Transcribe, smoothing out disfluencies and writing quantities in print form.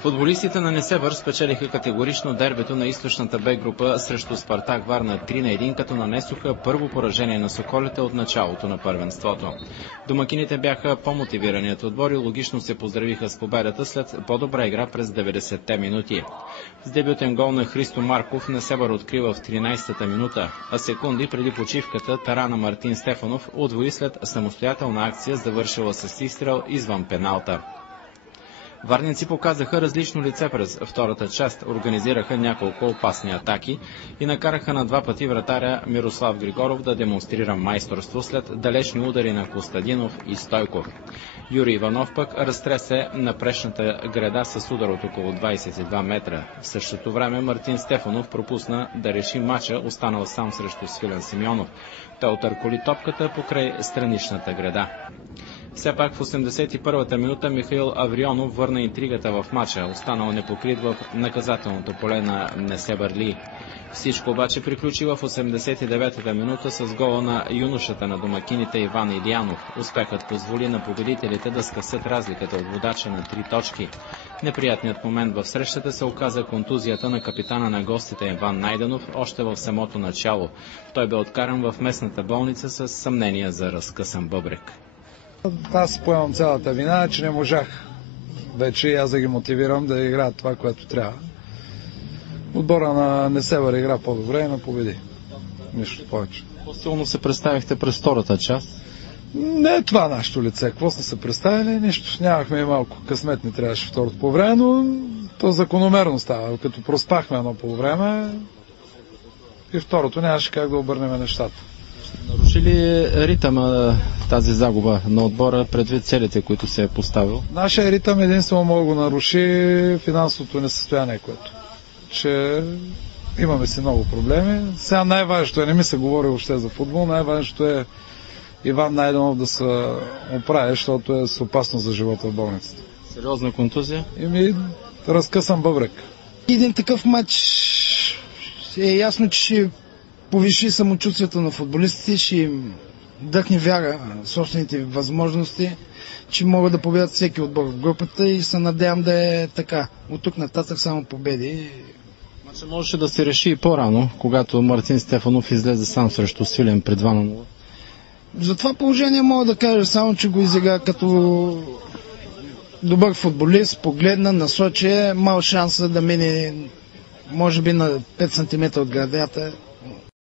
Футболистите на Несебър спечелиха категорично дербито на източната Б група срещу Спартак Варна 3-1, като нанесоха първо поражение на Соколите от началото на първенството. Домакините бяха по-мотивираният отбор и логично се поздравиха с победата след по-добра игра през 90-те минути. С дебютен гол на Христо Марков Несебър открива в 13-та минута, а секунди преди почивката тарана Мартин Стефанов удвои след самостоятелна акция, завършила с изстрел извън пеналта. Варненци показаха различно лице през втората част, организираха няколко опасни атаки и накараха на два пъти вратаря Мирослав Григоров да демонстрира майсторство след далечни удари на Костадинов и Стойков. Юрий Иванов пък разтресе напречната града с удар от около 22 метра. В същото време Мартин Стефанов пропусна да реши мача, останал сам срещу Свилен Симеонов. Той отърколи топката покрай страничната града. Все пак в 81-та минута Михаил Аврионов върна интригата в мача, останал непокрит в наказателното поле на Несебър. Всичко обаче приключи в 89-та минута с гола на юношата на домакините Иван Илиянов. Успехът позволи на победителите да скъсат разликата от водача на 3 точки. Неприятният момент в срещата се оказа контузията на капитана на гостите Иван Найденов още в самото начало. Той бе откаран в местната болница с съмнения за разкъсан бъбрек. Аз поемам цялата вина, че не можах вече аз да ги мотивирам да играят това, което трябва. Отбора на Несебър игра по-добре и ме победи. Нищо повече. По-силно се представихте през втората част? Не е това нашето лице. Какво сме се представили? Нищо. Нямахме и малко късмет, не трябваше второто по време, но то закономерно става. Като проспахме едно по време и второто нямаше как да обърнем нещата. Наруши ли ритъма тази загуба на отбора предвид целите, които се е поставил? Нашия ритъм единствено може да го наруши финансовото несъстояние, което. Че имаме си много проблеми. Сега най-важното е, не ми се говори въобще за футбол, най-важното е Иван Найденов да се оправи, защото е с опасност за живота в болницата. Сериозна контузия? Разкъсан бъбрек. Един такъв матч е ясно, че ще повиши самочувствието на футболистите, ще им дъхне вяра в собствените възможности, че могат да победят всеки отбор в групата и се надявам да е така. От тук нататък само победи. Мача можеше да се реши и по-рано, когато Мартин Стефанов излезе сам срещу Свилен при 2-0. За това положение мога да кажа само, че го изигра като добър футболист, погледна, насочи, мал шанса да мине може би на 5 см от градата.